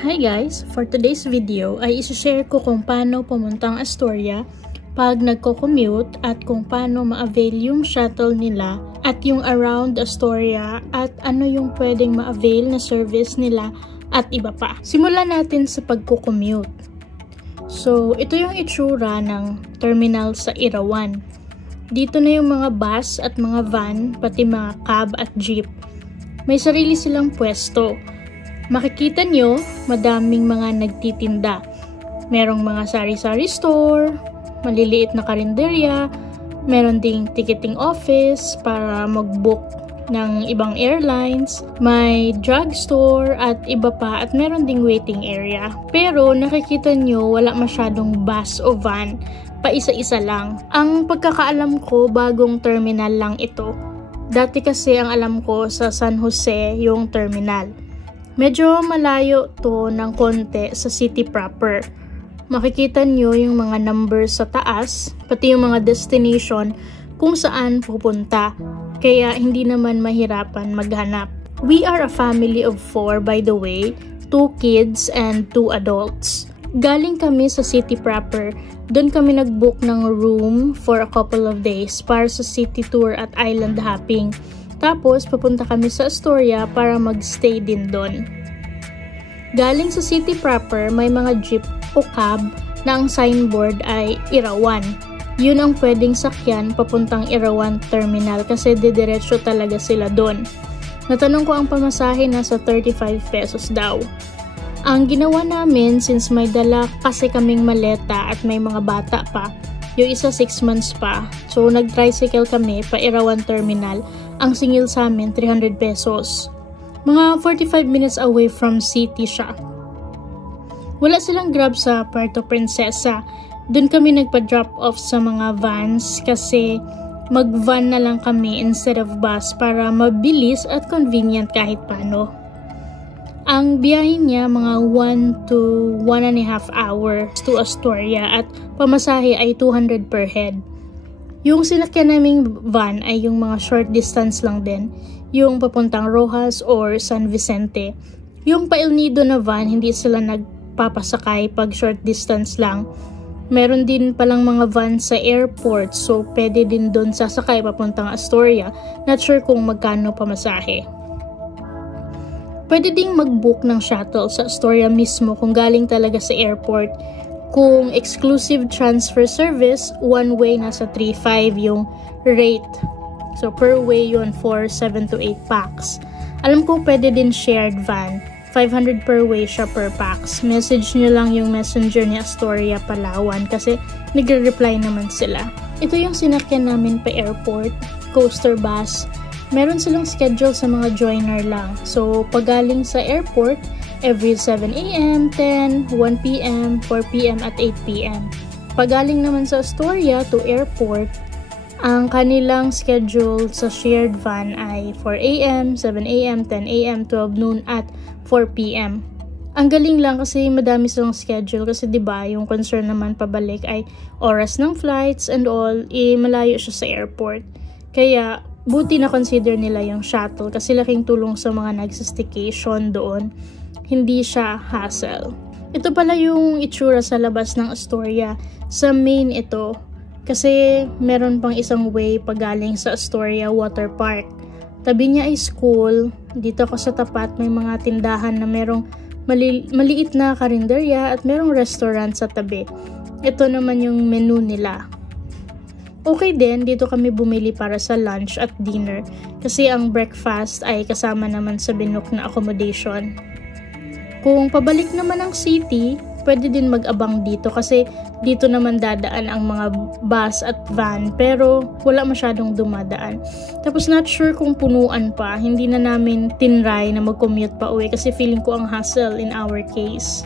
Hi guys! For today's video ay isi-share ko kung paano pumunta ang Astoria pag nagko-commute at kung paano ma-avail yung shuttle nila at yung around Astoria at ano yung pwedeng ma-avail na service nila at iba pa. Simulan natin sa pagko-commute. So, ito yung itsura ng terminal sa Irawan. Dito na yung mga bus at mga van, pati mga cab at jeep. May sarili silang pwesto. Makikita nyo, madaming mga nagtitinda. Merong mga sari-sari store, maliliit na karinderya, meron ding ticketing office para mag-book ng ibang airlines, may drugstore at iba pa at meron ding waiting area. Pero nakikita nyo, wala masyadong bus o van, paisa-isa lang. Ang pagkakaalam ko, bagong terminal lang ito. Dati kasi ang alam ko sa San Jose yung terminal. Medyo malayo to ng konti sa city proper. Makikita nyo yung mga numbers sa taas, pati yung mga destination kung saan pupunta. Kaya hindi naman mahirapan maghanap. We are a family of 4 by the way, 2 kids and 2 adults. Galing kami sa city proper. Doon kami nag-book ng room for a couple of days para sa city tour at island hopping. Tapos, papunta kami sa Astoria para mag-stay din doon. Galing sa city proper, may mga jeep o cab na ang signboard ay Irawan. Yun ang pwedeng sakyan papuntang Irawan Terminal kasi didiretso talaga sila doon. Natanong ko ang pamasahe nasa 35 pesos daw. Ang ginawa namin, since may dala kasi kaming maleta at may mga bata pa, yung isa 6 months pa, so nag-tricycle kami pa Irawan Terminal. Ang singil sa amin, 300 pesos. Mga 45 minutes away from city siya. Wala silang grab sa Puerto Princesa. Doon kami nagpa-drop off sa mga vans kasi mag-van na lang kami instead of bus para mabilis at convenient kahit paano. Ang biyahe niya mga 1 to 1.5 hours to Astoria at pamasahe ay 200 per head. Yung sinakyan naming van ay yung mga short distance lang din, yung papuntang Rojas or San Vicente. Yung pa El Nido na van, hindi sila nagpapasakay pag short distance lang. Meron din palang mga van sa airport, so pwede din doon sasakay papuntang Astoria. Not sure kung magkano pamasahe. Pwede ding mag-book ng shuttle sa Astoria mismo kung galing talaga sa airport. Kung exclusive transfer service, one way nasa 3.5 yung rate. So per way yun for 7 to 8 packs. Alam ko pwede din shared van. 500 per way siya per packs. Message nyo lang yung messenger ni Astoria Palawan kasi nagre-reply naman sila. Ito yung sinakyan namin pa airport, coaster bus. Meron silang schedule sa mga joiner lang. So pag galing sa airport, every 7 AM, 10, 1 PM, 4 PM at 8 PM. Pag galing naman sa Astoria to airport, ang kanilang schedule sa shared van ay 4 AM, 7 AM, 10 AM, 12 noon at 4 PM. Ang galing lang kasi madami silang schedule kasi 'di ba yung concern naman pabalik ay oras ng flights and all, malayo siya sa airport. Kaya buti na consider nila yung shuttle kasi laking tulong sa mga nagsa-staycation doon. Hindi siya hassle. Ito pala yung itsura sa labas ng Astoria. Sa main ito. Kasi meron pang isang way pagaling sa Astoria Water Park. Tabi niya ay school. Dito ako sa tapat may mga tindahan na merong maliit na karinderya at merong restaurant sa tabi. Ito naman yung menu nila. Okay din, dito kami bumili para sa lunch at dinner. Kasi ang breakfast ay kasama naman sa binook na accommodation. Kung pabalik naman ang city, pwede din mag-abang dito kasi dito naman dadaan ang mga bus at van pero wala masyadong dumadaan. Tapos not sure kung punuan pa, hindi na namin tinry na mag-commute pa uwi kasi feeling ko ang hassle in our case.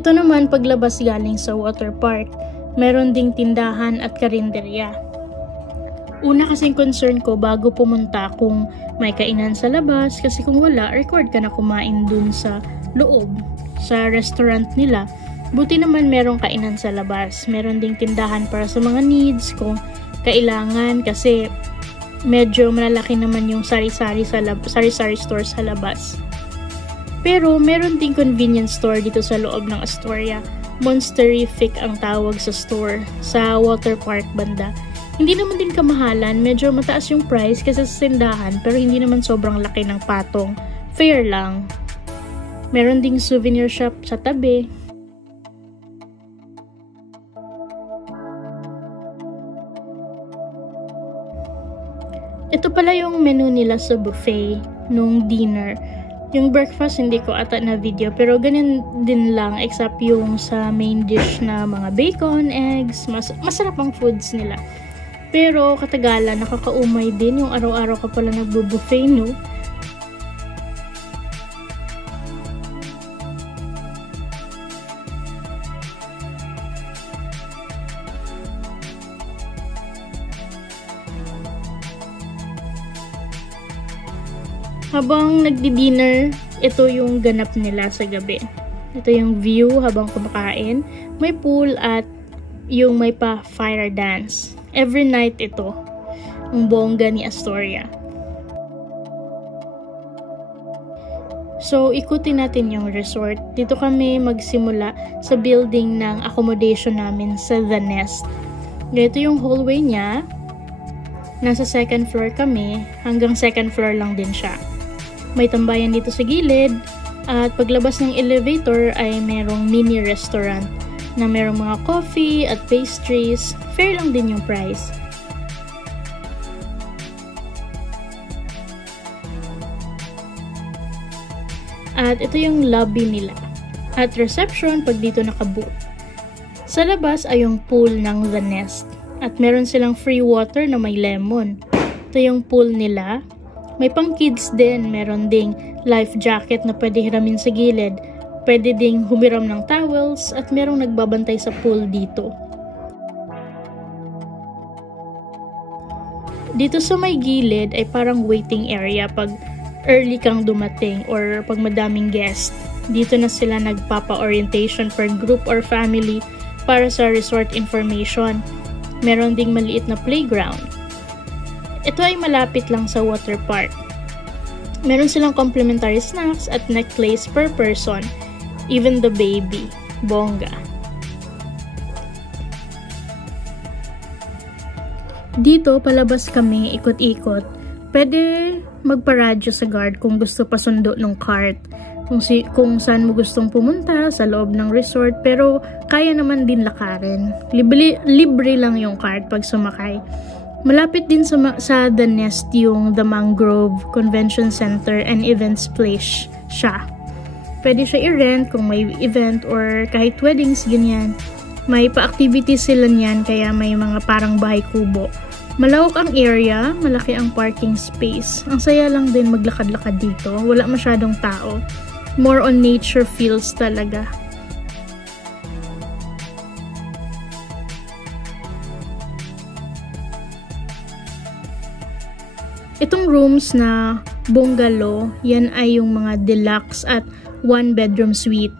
Ito naman paglabas galing sa water park. Meron ding tindahan at karinderya. Una kasing concern ko bago pumunta kung may kainan sa labas, kasi kung wala, required ka na kumain dun sa loob, sa restaurant nila. Buti naman merong kainan sa labas. Meron ding tindahan para sa mga needs kung kailangan, kasi medyo malalaki naman yung sari-sari store sa labas. Pero meron ding convenience store dito sa loob ng Astoria. Monsterific ang tawag sa store sa water park banda. Hindi naman din kamahalan, medyo mataas yung price kasi sa tindahan, pero hindi naman sobrang laki ng patong. Fair lang. Meron ding souvenir shop sa tabi. Ito pala yung menu nila sa buffet nung dinner. Yung breakfast hindi ko ata na video, pero ganun din lang except yung sa main dish na mga bacon, eggs, masarap ang foods nila. Pero katagalan, nakakaumay din yung araw-araw ka pala nagbo-buffet, no? Habang nagdi-dinner, ito yung ganap nila sa gabi. Ito yung view habang kumakain. May pool at yung may pa fire dance. Every night ito. Ang bongga ni Astoria. So, ikutin natin yung resort. Dito kami magsimula sa building ng accommodation namin sa The Nest. Ito yung hallway niya. Nasa second floor kami. Hanggang second floor lang din siya. May tambayan dito sa gilid, at paglabas ng elevator ay merong mini restaurant na merong mga coffee at pastries. Fair lang din yung price. At ito yung lobby nila. At reception pag dito nakabook. Sa labas ay yung pool ng The Nest. At meron silang free water na may lemon. Ito yung pool nila. May pang kids din, meron ding life jacket na pwede hiramin sa gilid. Pwede ding humiram ng towels at merong nagbabantay sa pool dito. Dito sa may gilid ay parang waiting area pag early kang dumating or pag madaming guest. Dito na sila nagpapa-orientation for group or family para sa resort information. Meron ding maliit na playground. Ito ay malapit lang sa water park. Meron silang complimentary snacks at necklace per person. Even the baby. Bongga. Dito, palabas kami, ikot-ikot. Pwede magparadyo sa guard kung gusto pasundo ng cart. Kung saan mo gustong pumunta sa loob ng resort, pero kaya naman din lakarin. Libre lang yung cart pag sumakay. Malapit din sa The Nest yung The Mangrove Convention Center and Events Place siya. Pwede siya i-rent kung may event or kahit weddings, ganyan. May pa-activities sila niyan, kaya may mga parang bahay kubo. Malawak ang area, malaki ang parking space. Ang saya lang din maglakad-lakad dito, wala masyadong tao. More on nature feels talaga. Itong rooms na bungalow, yan ay yung mga deluxe at one bedroom suite.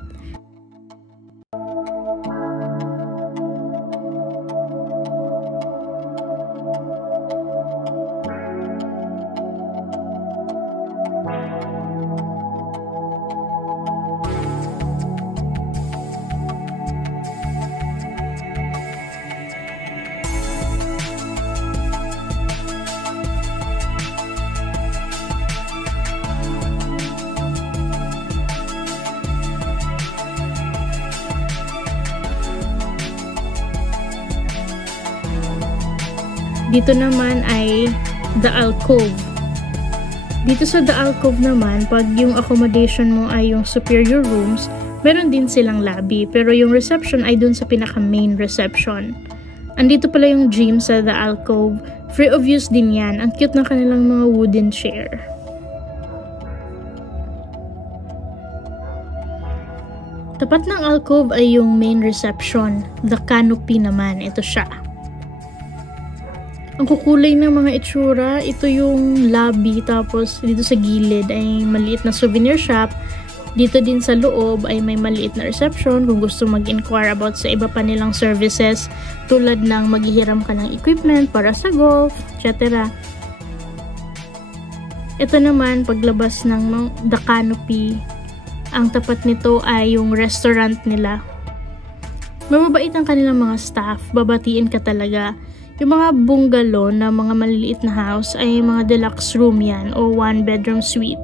Dito naman ay The Alcove. Dito sa The Alcove naman, pag yung accommodation mo ay yung superior rooms, meron din silang lobby. Pero yung reception ay dun sa pinaka-main reception. Andito pala yung gym sa The Alcove. Free of use din yan. Ang cute ng kanilang mga wooden chair. Tapat ng alcove ay yung main reception. The canopy naman, ito siya. Ang kukulay ng mga itsura, ito yung lobby, tapos dito sa gilid ay maliit na souvenir shop. Dito din sa loob ay may maliit na reception kung gusto mag-inquire about sa iba pa nilang services tulad ng maghihiram ka ng equipment para sa golf, etc. Ito naman, paglabas ng The Canopy, ang tapat nito ay yung restaurant nila. Mababait ang kanilang mga staff, babatiin ka talaga. Yung mga bungalow na mga maliliit na house ay mga deluxe room yan o one bedroom suite.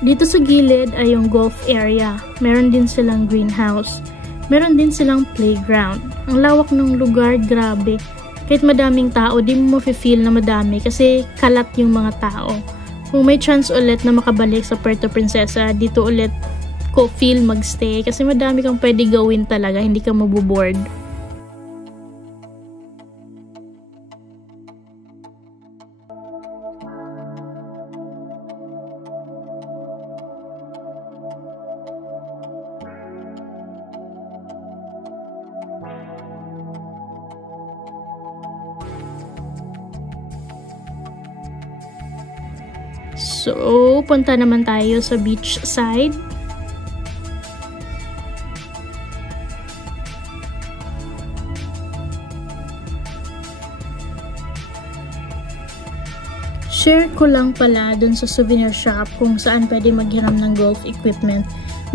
Dito sa gilid ay yung golf area. Meron din silang greenhouse. Meron din silang playground. Ang lawak ng lugar, grabe. Kahit madaming tao, di mo mafe-feel na madami kasi kalat yung mga tao. Kung may chance ulit na makabalik sa Puerto Princesa, dito ulit ko feel magstay kasi madami kang pwede gawin talaga, hindi ka maboboard. So, punta naman tayo sa beach side. Share ko lang pala dun sa souvenir shop kung saan pwede maghiram ng golf equipment.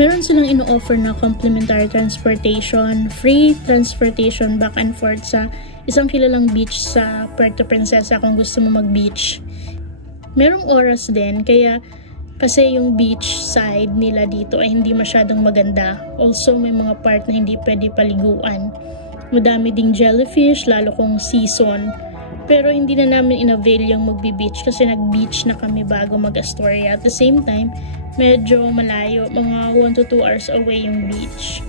Meron silang ino-offer na complimentary transportation, free transportation back and forth sa isang kilalang beach sa Puerto Princesa kung gusto mo mag-beach. Merong oras din, kaya kasi yung beach side nila dito ay hindi masyadong maganda. Also, may mga part na hindi pwede paliguan. Madami ding jellyfish, lalo kung season. Pero hindi na namin in-avail yung magbi-beach kasi nag-beach na kami bago mag-Astoria. At the same time, medyo malayo, mga 1 to 2 hours away yung beach.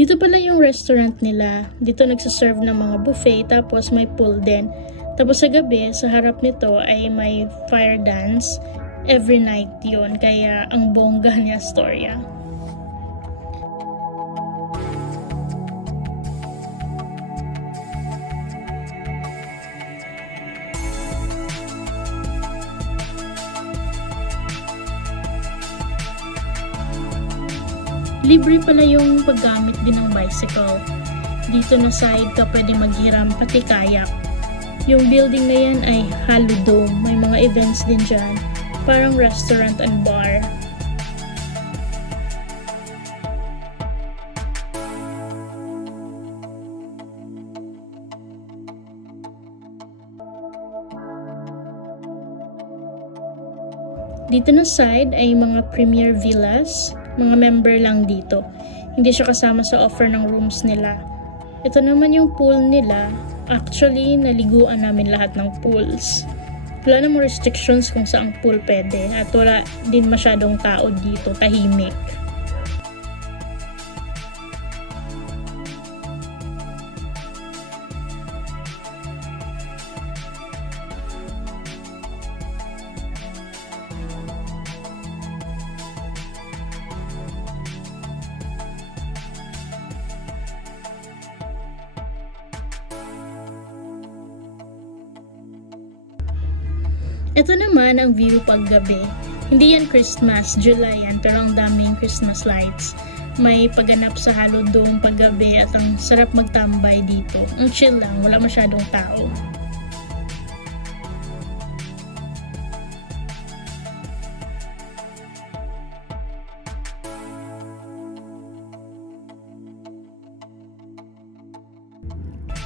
Dito pala yung restaurant nila. Dito nagsaserve ng mga buffet, tapos may pool din. Tapos sa gabi, sa harap nito ay may fire dance. Every night yun, kaya ang bongga ni Astoria. Libre pala yung paggamit din ng bicycle. Dito na side ka pwede maghiram, pati kayak. Yung building na yan ay hollow dome. May mga events din dyan. Parang restaurant and bar. Dito na side ay mga premier villas. Mga member lang dito. Hindi siya kasama sa offer ng rooms nila. Ito naman yung pool nila. Actually, naliguan namin lahat ng pools. Wala namang restrictions kung saang pool pwede. At wala din masyadong tao dito. Tahimik. Ito naman ang view paggabi. Hindi yan Christmas, July yan, pero ang daming Christmas lights. May pagganap sa Hollow Dome paggabi at ang sarap magtambay dito. Ang chill lang, wala masyadong tao.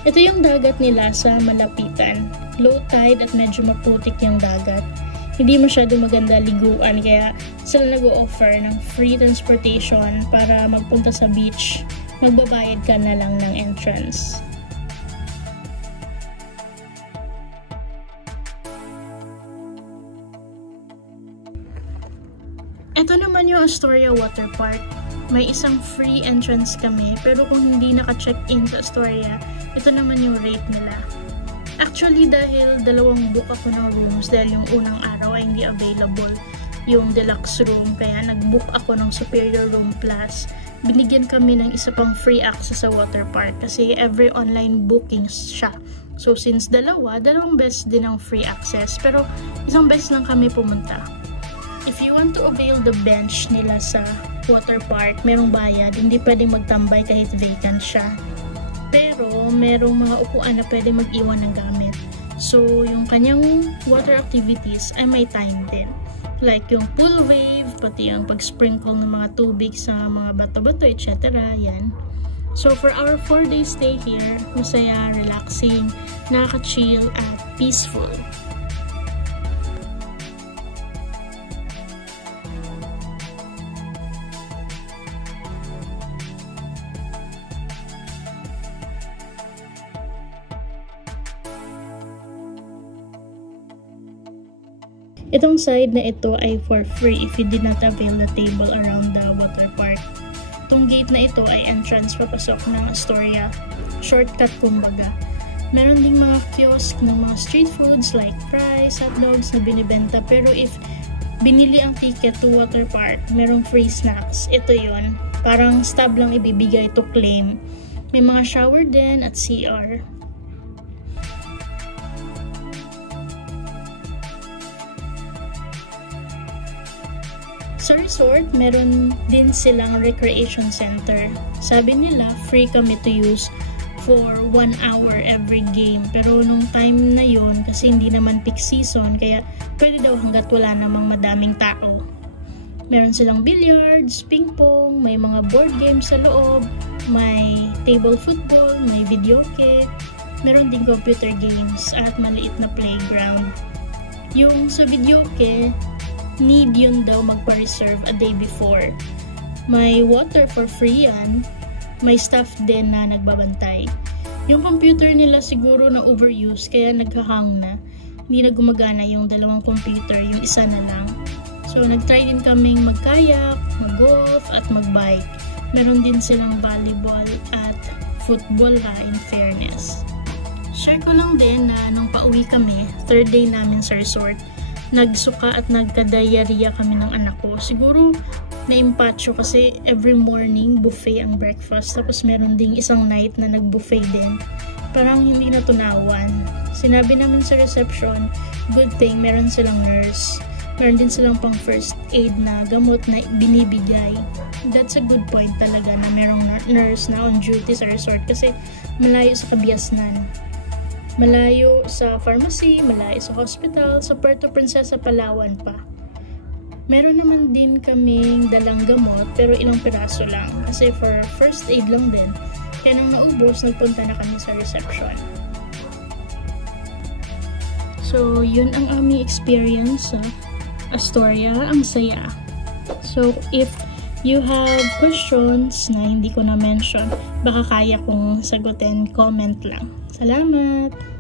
Ito yung dagat nila sa malapitan. Low tide at medyo maputik yung dagat. Hindi masyado maganda liguan kaya sila nag-o-offer ng free transportation para magpunta sa beach. Magbabayad ka na lang ng entrance. Ito naman yung Astoria Water Park. May isang free entrance kami pero kung hindi naka-check-in sa Astoria, ito naman yung rate nila. Actually, dahil dalawang book ako ng rooms dahil yung unang araw ay hindi available yung deluxe room, kaya nag-book ako ng Superior Room Plus. Binigyan kami ng isa pang free access sa water park kasi every online bookings siya. So, since dalawang beses din ang free access, pero isang beses lang kami pumunta. If you want to avail the bench nila sa water park, merong bayad, hindi pwedeng magtambay kahit vacant siya. Pero, merong mga upuan na pwede mag-iwan ng gamit. So, yung kanyang water activities ay may time din. Like yung pool wave, pati yung pag-sprinkle ng mga tubig sa mga bato-bato, etc. Yan. So, for our 4-day stay here, masaya, relaxing, nakaka-chill, at peaceful. Itong side na ito ay for free if you did not avail the table around the water park. Itong gate na ito ay entrance papasok ng Astoria. Shortcut kumbaga. Meron ding mga kiosk ng mga street foods like fries, hotdogs na binibenta. Pero if binili ang ticket to water park, merong free snacks. Ito yon. Parang stub lang ibibigay to claim. May mga shower din at CR. Sa resort, meron din silang recreation center. Sabi nila, free kami to use for 1 hour every game. Pero nung time na yon kasi hindi naman peak season, kaya pwede daw hanggat wala namang madaming tao. Meron silang billiards, ping-pong, may mga board games sa loob, may table football, may videoke, meron din computer games at maliit na playground. Yung sa videoke, need yun daw magpa-reserve a day before. May water for free yan. May staff din na nagbabantay. Yung computer nila siguro na overuse kaya naghahang na. Hindi na gumagana yung dalawang computer, yung isa na lang. So, nag-try din kaming mag-kayak, mag-golf, at mag-bike. Meron din silang volleyball at football in fairness. Share ko lang din na nung pauwi kami, 3rd day namin sa resort, nagsuka at nagka-diarrhea kami ng anak ko. Siguro na-impatcho kasi every morning buffet ang breakfast. Tapos meron ding isang night na nag-buffet din. Parang hindi natunawan. Sinabi namin sa reception, good thing meron silang nurse. Meron din silang pang first aid na gamot na binibigay. That's a good point talaga na merong nurse na on duty sa resort kasi malayo sa Kabiasnan. Malayo sa pharmacy, malayo sa hospital, sa Puerto Princesa, Palawan pa. Meron naman din kaming dalang gamot pero ilang piraso lang kasi for first aid lang din. Kaya nang naubos, nagpunta na kami sa reception. So, yun ang aming experience sa Astoria. Ang saya. So, if you have questions na hindi ko na-mention, baka kaya kong sagutin, comment lang. Salamat!